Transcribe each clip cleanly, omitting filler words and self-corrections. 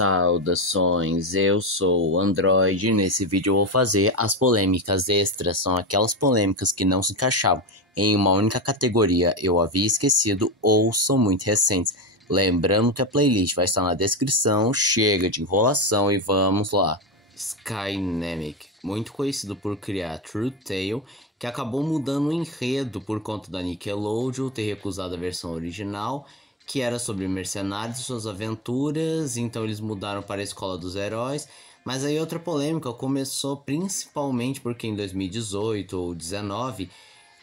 Saudações, eu sou o Android e nesse vídeo eu vou fazer as polêmicas extras. São aquelas polêmicas que não se encaixavam em uma única categoria, eu havia esquecido ou são muito recentes. Lembrando que a playlist vai estar na descrição, chega de enrolação e vamos lá. Skynamic, muito conhecido por criar True Tale, que acabou mudando o enredo por conta da Nickelodeon ter recusado a versão original, que era sobre mercenários e suas aventuras, então eles mudaram para a Escola dos Heróis. Mas aí outra polêmica começou principalmente porque em 2018 ou 2019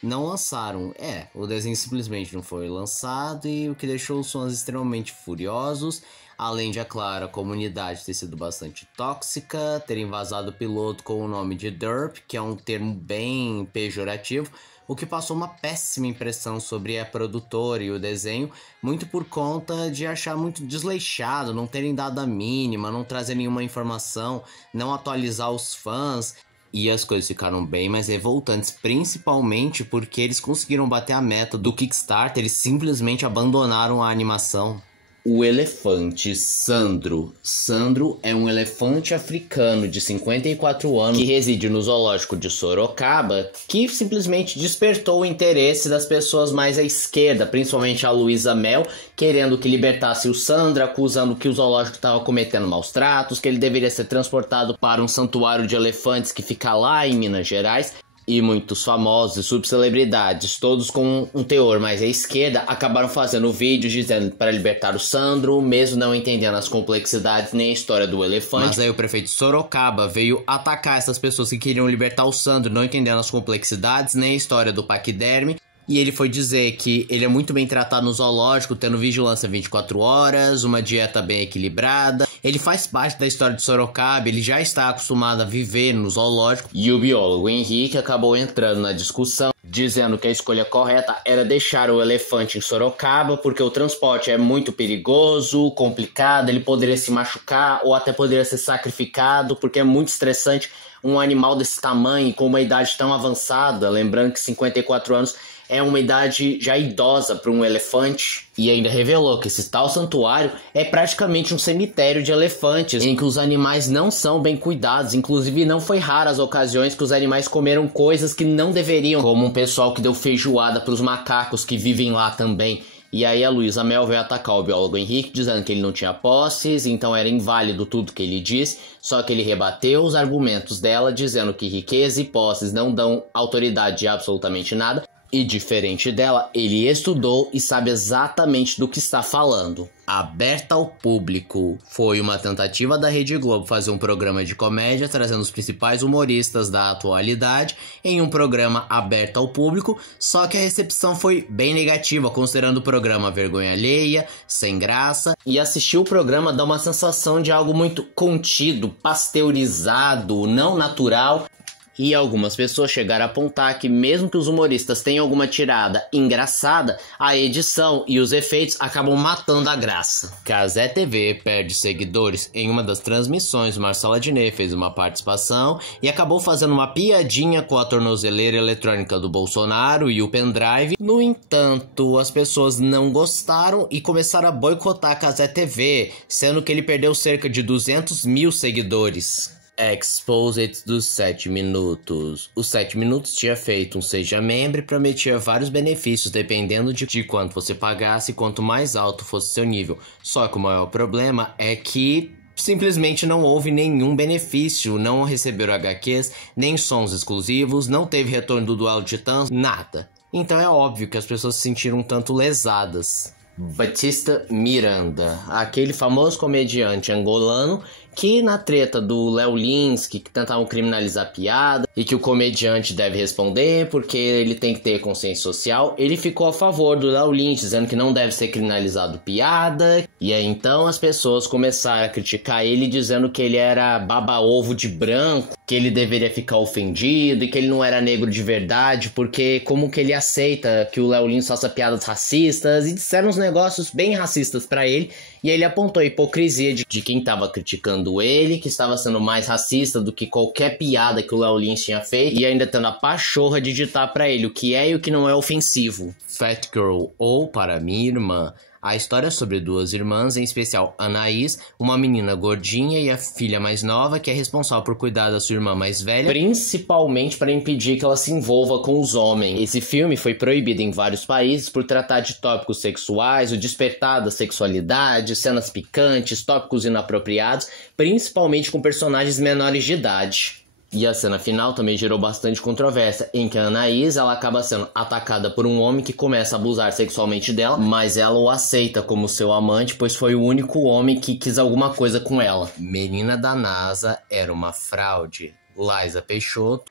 não lançaram. O desenho simplesmente não foi lançado, e o que deixou os fãs extremamente furiosos, além de, é claro, a comunidade ter sido bastante tóxica, terem vazado o piloto com o nome de Derp, que é um termo bem pejorativo, o que passou uma péssima impressão sobre a produtora e o desenho, muito por conta de achar muito desleixado, não terem dado a mínima, não trazer nenhuma informação, não atualizar os fãs. E as coisas ficaram bem mais revoltantes, principalmente porque eles conseguiram bater a meta do Kickstarter, eles simplesmente abandonaram a animação. O elefante Sandro. Sandro é um elefante africano de 54 anos que reside no zoológico de Sorocaba, que simplesmente despertou o interesse das pessoas mais à esquerda, principalmente a Luísa Mel, querendo que libertasse o Sandro, acusando que o zoológico estava cometendo maus tratos, que ele deveria ser transportado para um santuário de elefantes que fica lá em Minas Gerais. E muitos famosos e subcelebridades, todos com um teor mais à esquerda, acabaram fazendo vídeos dizendo para libertar o Sandro, mesmo não entendendo as complexidades nem a história do elefante. Mas aí o prefeito Sorocaba veio atacar essas pessoas que queriam libertar o Sandro, não entendendo as complexidades nem a história do paquiderme. E ele foi dizer que ele é muito bem tratado no zoológico, tendo vigilância 24 horas, uma dieta bem equilibrada. Ele faz parte da história de Sorocaba, ele já está acostumado a viver no zoológico. E o biólogo Henrique acabou entrando na discussão, dizendo que a escolha correta era deixar o elefante em Sorocaba, porque o transporte é muito perigoso, complicado, ele poderia se machucar ou até poderia ser sacrificado, porque é muito estressante um animal desse tamanho, com uma idade tão avançada, lembrando que 54 anos é uma idade já idosa para um elefante. E ainda revelou que esse tal santuário é praticamente um cemitério de elefantes, em que os animais não são bem cuidados. Inclusive não foi rara as ocasiões que os animais comeram coisas que não deveriam, como um pessoal que deu feijoada para os macacos que vivem lá também. E aí a Luísa Mel veio atacar o biólogo Henrique, dizendo que ele não tinha posses, então era inválido tudo que ele disse. Só que ele rebateu os argumentos dela, dizendo que riqueza e posses não dão autoridade de absolutamente nada. E diferente dela, ele estudou e sabe exatamente do que está falando. Aberta ao público. Foi uma tentativa da Rede Globo fazer um programa de comédia trazendo os principais humoristas da atualidade em um programa aberto ao público, só que a recepção foi bem negativa, considerando o programa vergonha alheia, sem graça, e assistir o programa dá uma sensação de algo muito contido, pasteurizado, não natural. E algumas pessoas chegaram a apontar que mesmo que os humoristas tenham alguma tirada engraçada, a edição e os efeitos acabam matando a graça. Cazé TV perde seguidores. Em uma das transmissões, Marcelo Adnet fez uma participação e acabou fazendo uma piadinha com a tornozeleira eletrônica do Bolsonaro e o pendrive. No entanto, as pessoas não gostaram e começaram a boicotar a Cazé TV, sendo que ele perdeu cerca de 200 mil seguidores. Exposed dos 7 minutos. Os 7 minutos tinha feito um Seja Membro e prometia vários benefícios dependendo de quanto você pagasse e quanto mais alto fosse seu nível. Só que o maior problema é que simplesmente não houve nenhum benefício, não receberam HQs, nem sons exclusivos, não teve retorno do Duelo de Titãs, nada. Então é óbvio que as pessoas se sentiram um tanto lesadas. Batista Miranda, aquele famoso comediante angolano que na treta do Léo Lins, que tentavam criminalizar a piada e que o comediante deve responder porque ele tem que ter consciência social, ele ficou a favor do Léo Lins, dizendo que não deve ser criminalizado piada. E aí então as pessoas começaram a criticar ele, dizendo que ele era baba-ovo de branco, que ele deveria ficar ofendido e que ele não era negro de verdade, porque como que ele aceita que o Léo Lins faça piadas racistas, e disseram uns negócios bem racistas pra ele. E ele apontou a hipocrisia de quem estava criticando ele, que estava sendo mais racista do que qualquer piada que o Léo Lins tinha feito, e ainda tendo a pachorra de ditar pra ele o que é e o que não é ofensivo. Fat Girl, ou para minha irmã, A história é sobre duas irmãs, em especial Anaís, uma menina gordinha e a filha mais nova, que é responsável por cuidar da sua irmã mais velha, principalmente para impedir que ela se envolva com os homens. Esse filme foi proibido em vários países por tratar de tópicos sexuais, o despertar da sexualidade, cenas picantes, tópicos inapropriados, principalmente com personagens menores de idade. E a cena final também gerou bastante controvérsia, em que a Anaís ela acaba sendo atacada por um homem que começa a abusar sexualmente dela, mas ela o aceita como seu amante, pois foi o único homem que quis alguma coisa com ela. Menina da NASA era uma fraude. Liza Peixoto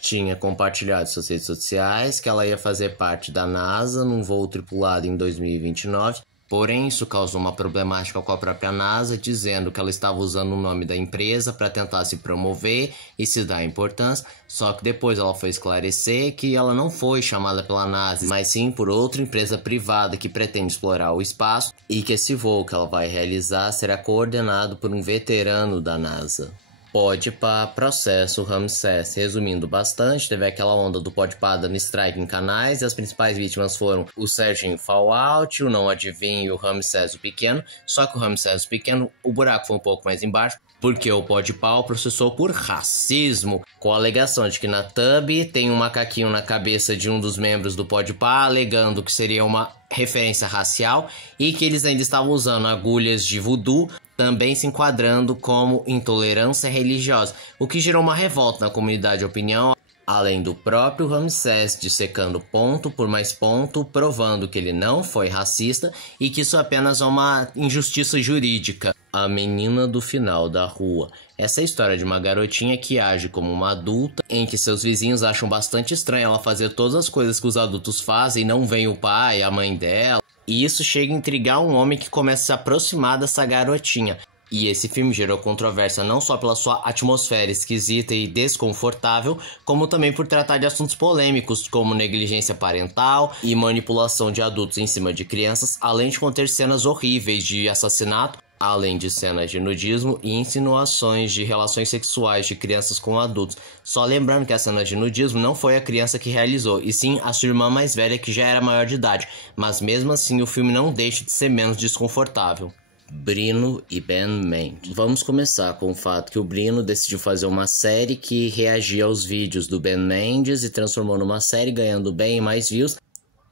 tinha compartilhado em suas redes sociais que ela ia fazer parte da NASA num voo tripulado em 2029. Porém, isso causou uma problemática com a própria NASA, dizendo que ela estava usando o nome da empresa para tentar se promover e se dar importância, só que depois ela foi esclarecer que ela não foi chamada pela NASA, mas sim por outra empresa privada que pretende explorar o espaço e que esse voo que ela vai realizar será coordenado por um veterano da NASA. Podpah, processo Ramsés. Resumindo bastante, teve aquela onda do Podpah dando strike em canais e as principais vítimas foram o Serginho Fallout, o Não Adivinho e o Ramsés o Pequeno. Só que o Ramsés o Pequeno, o buraco foi um pouco mais embaixo, porque o Podpah o processou por racismo, com a alegação de que na thumb tem um macaquinho na cabeça de um dos membros do Podpah, alegando que seria uma referência racial e que eles ainda estavam usando agulhas de voodoo, também se enquadrando como intolerância religiosa, o que gerou uma revolta na comunidade de opinião, além do próprio Ramsés dissecando ponto por mais ponto, provando que ele não foi racista e que isso apenas é uma injustiça jurídica. A menina do final da rua. Essa é a história de uma garotinha que age como uma adulta, em que seus vizinhos acham bastante estranho ela fazer todas as coisas que os adultos fazem e não vem o pai, a mãe dela. E isso chega a intrigar um homem que começa a se aproximar dessa garotinha. E esse filme gerou controvérsia não só pela sua atmosfera esquisita e desconfortável, como também por tratar de assuntos polêmicos como negligência parental e manipulação de adultos em cima de crianças, além de conter cenas horríveis de assassinato, além de cenas de nudismo e insinuações de relações sexuais de crianças com adultos. Só lembrando que a cena de nudismo não foi a criança que realizou, e sim a sua irmã mais velha que já era maior de idade, mas mesmo assim o filme não deixa de ser menos desconfortável. Brino e Ben Mendes. Vamos começar com o fato que o Brino decidiu fazer uma série que reagia aos vídeos do Ben Mendes e transformou numa série ganhando bem mais views,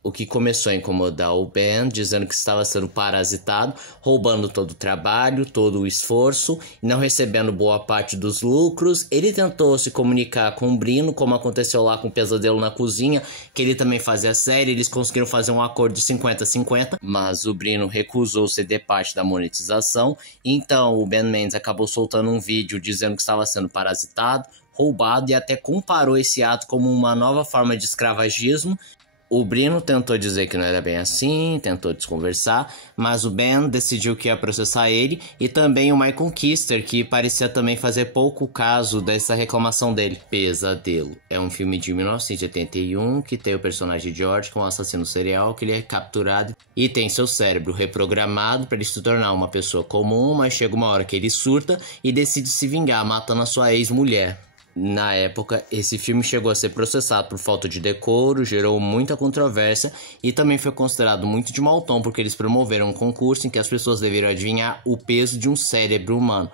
o que começou a incomodar o Ben, dizendo que estava sendo parasitado, roubando todo o trabalho, todo o esforço e não recebendo boa parte dos lucros. Ele tentou se comunicar com o Brino, como aconteceu lá com o Pesadelo na Cozinha, que ele também fazia a série, eles conseguiram fazer um acordo de 50-50, mas o Brino recusou ceder parte da monetização, então o Ben Mendes acabou soltando um vídeo dizendo que estava sendo parasitado, roubado e até comparou esse ato como uma nova forma de escravagismo. O Brino tentou dizer que não era bem assim, tentou desconversar, mas o Ben decidiu que ia processar ele e também o Michael Kister, que parecia também fazer pouco caso dessa reclamação dele. Pesadelo é um filme de 1981 que tem o personagem George, que é um assassino serial, que ele é capturado e tem seu cérebro reprogramado para ele se tornar uma pessoa comum, mas chega uma hora que ele surta e decide se vingar, matando a sua ex-mulher. Na época, esse filme chegou a ser processado por falta de decoro, gerou muita controvérsia e também foi considerado muito de mau tom porque eles promoveram um concurso em que as pessoas deveriam adivinhar o peso de um cérebro humano.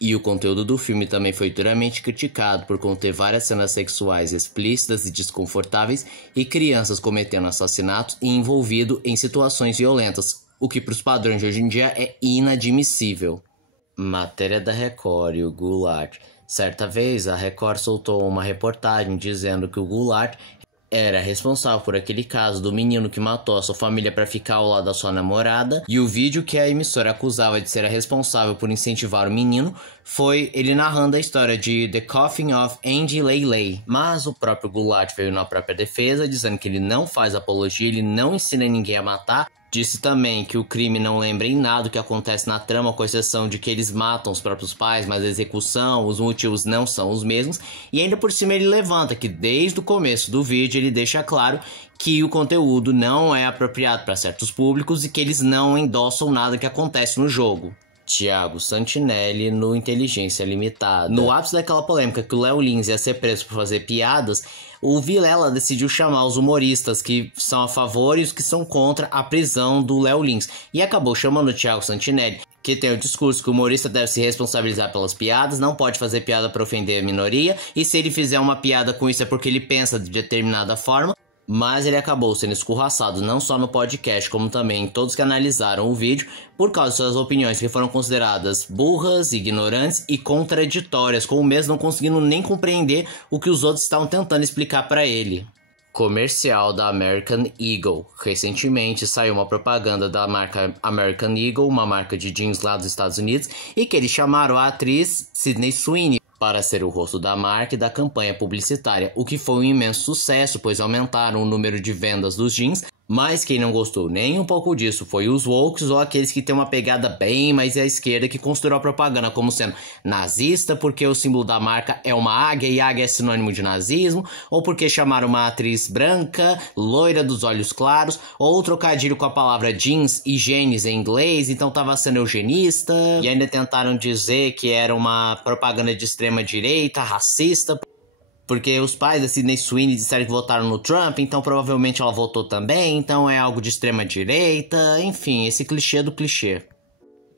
E o conteúdo do filme também foi duramente criticado por conter várias cenas sexuais explícitas e desconfortáveis e crianças cometendo assassinatos e envolvido em situações violentas, o que para os padrões de hoje em dia é inadmissível. Matéria da Record e o Goulart. Certa vez, a Record soltou uma reportagem dizendo que o Goulart era responsável por aquele caso do menino que matou a sua família para ficar ao lado da sua namorada, e o vídeo que a emissora acusava de ser a responsável por incentivar o menino foi ele narrando a história de The Coffin of Andy Leigh. Mas o próprio Goulart veio na própria defesa, dizendo que ele não faz apologia, ele não ensina ninguém a matar. Disse também que o crime não lembra em nada o que acontece na trama, com exceção de que eles matam os próprios pais, mas a execução, os motivos não são os mesmos. E ainda por cima ele levanta que desde o começo do vídeo ele deixa claro que o conteúdo não é apropriado para certos públicos e que eles não endossam nada que acontece no jogo. Thiago Santinelli no Inteligência Limitada. No ápice daquela polêmica que o Léo Lins ia ser preso por fazer piadas, o Vilela decidiu chamar os humoristas que são a favor e os que são contra a prisão do Léo Lins. E acabou chamando o Thiago Santinelli, que tem o discurso que o humorista deve se responsabilizar pelas piadas, não pode fazer piada para ofender a minoria, e se ele fizer uma piada com isso é porque ele pensa de determinada forma. Mas ele acabou sendo escorraçado não só no podcast, como também em todos que analisaram o vídeo, por causa de suas opiniões que foram consideradas burras, ignorantes e contraditórias, com o mesmo não conseguindo nem compreender o que os outros estavam tentando explicar para ele. Comercial da American Eagle. Recentemente saiu uma propaganda da marca American Eagle, uma marca de jeans lá dos Estados Unidos, e que eles chamaram a atriz Sydney Sweeney para ser o rosto da marca e da campanha publicitária, o que foi um imenso sucesso, pois aumentaram o número de vendas dos jeans. Mas quem não gostou nem um pouco disso foi os wokes ou aqueles que têm uma pegada bem mais à esquerda, que construiu a propaganda como sendo nazista porque o símbolo da marca é uma águia e águia é sinônimo de nazismo, ou porque chamaram uma atriz branca, loira dos olhos claros, ou trocadilho com a palavra jeans e genes em inglês, então tava sendo eugenista, e ainda tentaram dizer que era uma propaganda de extrema direita, racista, porque os pais da Sydney Sweeney disseram que votaram no Trump, então provavelmente ela votou também, então é algo de extrema direita, enfim, esse clichê do clichê.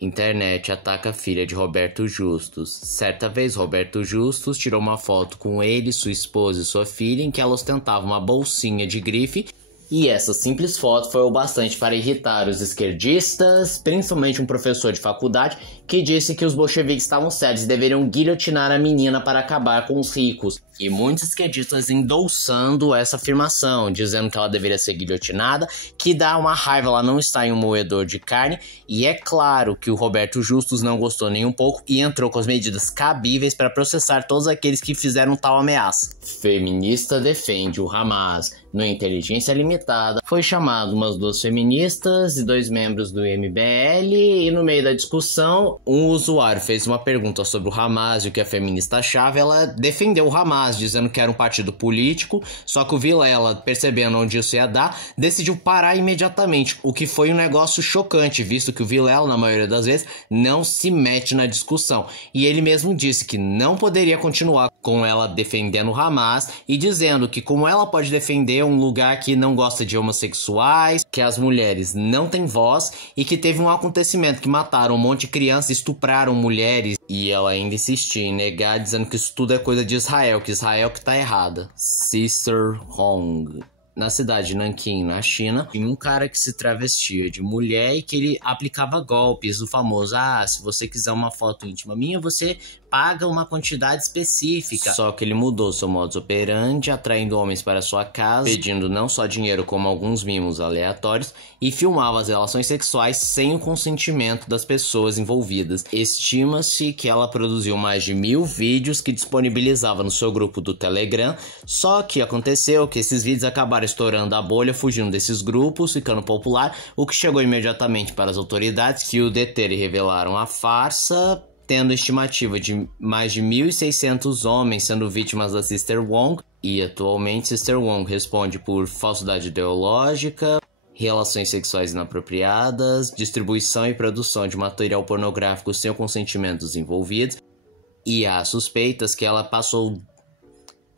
Internet ataca a filha de Roberto Justus. Certa vez, Roberto Justus tirou uma foto com ele, sua esposa e sua filha, em que ela ostentava uma bolsinha de grife, e essa simples foto foi o bastante para irritar os esquerdistas, principalmente um professor de faculdade, que disse que os bolcheviques estavam sérios e deveriam guilhotinar a menina para acabar com os ricos. E muitos esquerdistas endossando essa afirmação, dizendo que ela deveria ser guilhotinada, que dá uma raiva ela não estar em um moedor de carne. E é claro que o Roberto Justus não gostou nem um pouco e entrou com as medidas cabíveis para processar todos aqueles que fizeram tal ameaça. Feminista defende o Hamas. No Inteligência Limitada, foi chamado umas 2 feministas e 2 membros do MBL, e no meio da discussão, um usuário fez uma pergunta sobre o Hamas e o que a feminista achava. Ela defendeu o Hamas, dizendo que era um partido político, só que o Vilela, percebendo onde isso ia dar, decidiu parar imediatamente, o que foi um negócio chocante, visto que o Vilela, na maioria das vezes, não se mete na discussão. E ele mesmo disse que não poderia continuar com ela defendendo o Hamas e dizendo que como ela pode defender um lugar que não gosta de homossexuais, que as mulheres não têm voz e que teve um acontecimento que mataram um monte de crianças, estupraram mulheres, e ela ainda insistia em negar, dizendo que isso tudo é coisa de Israel, que Israel que tá errada. Sister Hong. Na cidade de Nanquim, na China, tinha um cara que se travestia de mulher e que ele aplicava golpes, o famoso, se você quiser uma foto íntima minha, você paga uma quantidade específica. Só que ele mudou seu modus operandi, atraindo homens para sua casa, pedindo não só dinheiro como alguns mimos aleatórios, e filmava as relações sexuais sem o consentimento das pessoas envolvidas. Estima-se que ela produziu mais de 1000 vídeos que disponibilizava no seu grupo do Telegram, só que aconteceu que esses vídeos acabaram estourando a bolha, fugindo desses grupos, ficando popular, o que chegou imediatamente para as autoridades, que o deteram e revelaram a farsa, tendo estimativa de mais de 1.600 homens sendo vítimas da Sister Wong, e atualmente Sister Wong responde por falsidade ideológica, relações sexuais inapropriadas, distribuição e produção de material pornográfico sem o consentimento dos envolvidos, e há suspeitas que ela passou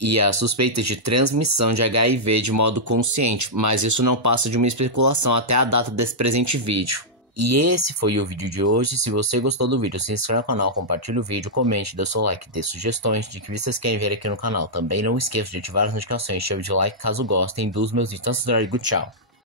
de transmissão de HIV de modo consciente, mas isso não passa de uma especulação até a data desse presente vídeo. E esse foi o vídeo de hoje. Se você gostou do vídeo, se inscreva no canal, compartilhe o vídeo, comente, dê seu like, dê sugestões de que vocês querem ver aqui no canal. Também não esqueça de ativar as notificações, chave de like caso gostem dos meus vídeos. Então, tchau!